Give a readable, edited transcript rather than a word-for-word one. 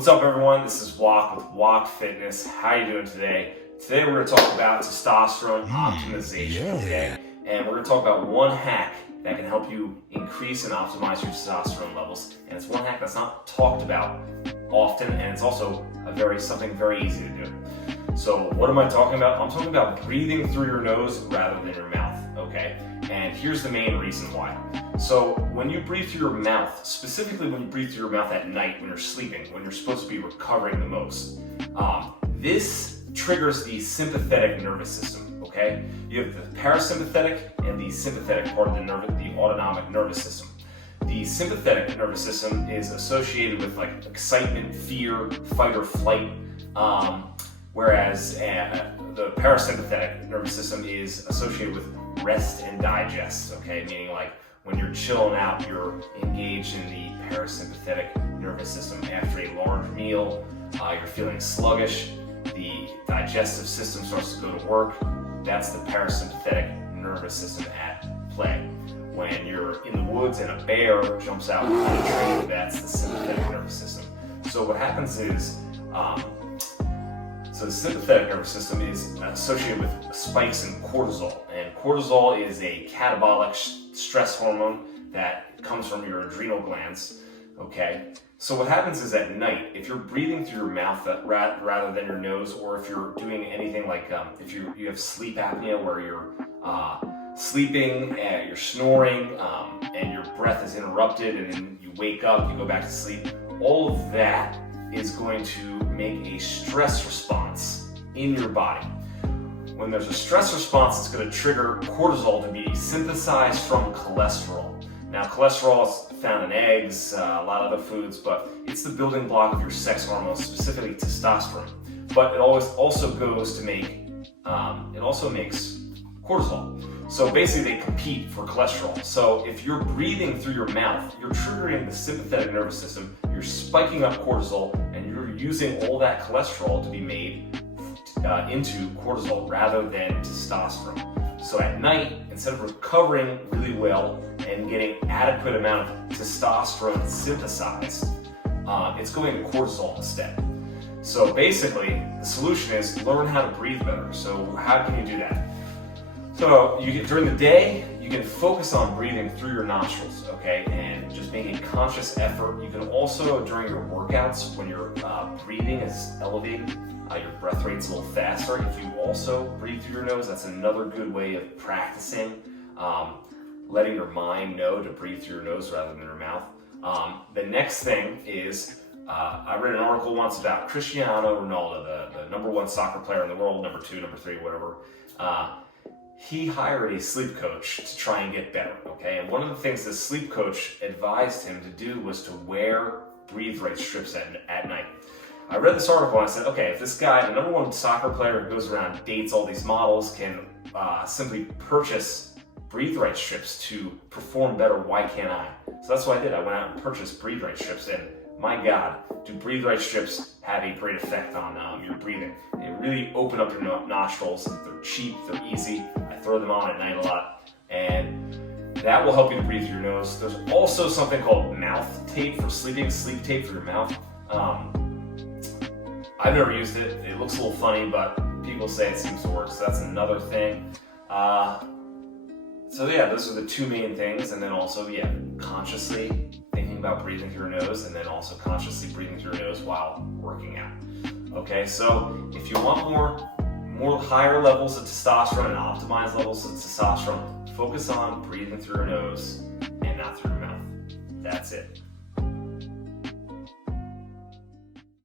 What's up, everyone? This is Walk with Walk Fitness. How you doing today? Today we're going to talk about testosterone optimization, okay? And we're going to talk about one hack that can help you increase and optimize your testosterone levels. And it's one hack that's not talked about often, and it's also something very easy to do. So what am I talking about? I'm talking about breathing through your nose rather than your mouth, okay? And here's the main reason why. So when you breathe through your mouth, specifically when you breathe through your mouth at night when you're sleeping, when you're supposed to be recovering the most, this triggers the sympathetic nervous system, okay? You have the parasympathetic and the sympathetic part of the autonomic nervous system. The sympathetic nervous system is associated with like excitement, fear, fight or flight, whereas the parasympathetic nervous system is associated with rest and digest, okay? Meaning like when you're chilling out, you're engaged in the parasympathetic nervous system. After a large meal, you're feeling sluggish, the digestive system starts to go to work. That's the parasympathetic nervous system at play. When you're in the woods and a bear jumps out and tree, that's the sympathetic nervous system. So what happens is, so the sympathetic nervous system is associated with spikes in cortisol, and cortisol is a catabolic stress hormone that comes from your adrenal glands, okay? So what happens is at night, if you're breathing through your mouth rather than your nose, or if you're doing anything like, if you have sleep apnea where you're sleeping, you're snoring, and your breath is interrupted, and then you wake up, you go back to sleep, all of that is going to make a stress response in your body. When there's a stress response, it's going to trigger cortisol to be synthesized from cholesterol. Now, cholesterol is found in eggs, a lot of other foods, but it's the building block of your sex hormones, specifically testosterone. But it also goes to make, it also makes cortisol. So basically they compete for cholesterol. So if you're breathing through your mouth, you're triggering the sympathetic nervous system, you're spiking up cortisol, and you're using all that cholesterol to be made into cortisol rather than testosterone. So at night, instead of recovering really well and getting adequate amount of testosterone synthesized, it's going to cortisol instead. So basically, the solution is learn how to breathe better. So how can you do that? So during the day, you can focus on breathing through your nostrils, okay, and just make a conscious effort. You can also, during your workouts, when your breathing is elevated, your breath rate's a little faster. If you also breathe through your nose, that's another good way of practicing, letting your mind know to breathe through your nose rather than your mouth. The next thing is, I read an article once about Cristiano Ronaldo, the number one soccer player in the world, number two, number three, whatever. He hired a sleep coach to try and get better, okay? And one of the things the sleep coach advised him to do was to wear breathe right strips at night. I read this article and I said, okay, if this guy, the number one soccer player who goes around, dates all these models, can simply purchase breathe right strips to perform better, why can't I? So that's what I did. I went out and purchased breathe right strips, and my God, do breathe right strips have a great effect on your breathing. They really open up your nostrils. They're cheap, they're easy. I throw them on at night a lot, and that will help you to breathe through your nose. There's also something called mouth tape for sleeping, sleep tape for your mouth. I've never used it. It looks a little funny, but people say it seems to work, so that's another thing. So yeah, those are the two main things, and then also, yeah, consciously thinking about breathing through your nose, and then also consciously breathing through your nose while working out. Okay, so if you want more higher levels of testosterone and optimized levels of testosterone, focus on breathing through your nose